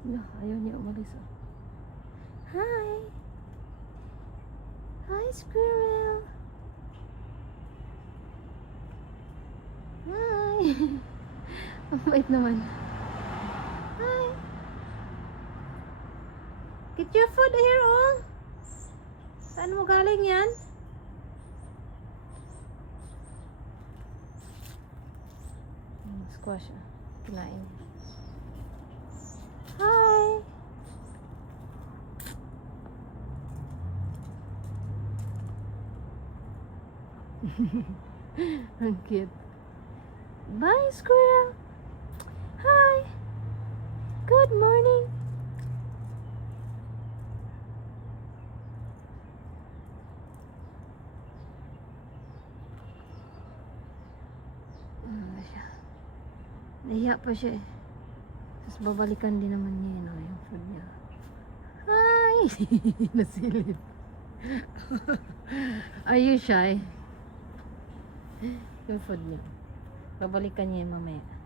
No, ayaw niya umalis. Oh. Hi! Hi, squirrel! Hi! Ang bait naman. Hi! Get your food here, oh! Saan mo galing yan? Squash, ah. Kinain. Hi! Ang cute. Bye, squirrel! Hi! Good morning! Ano? Nahiya pa siya eh. Tapos babalikan din naman niya yun, oh, yung food niya. Hi! Nasilip. Are you shy? Yung food niya. Babalikan niya mamaya.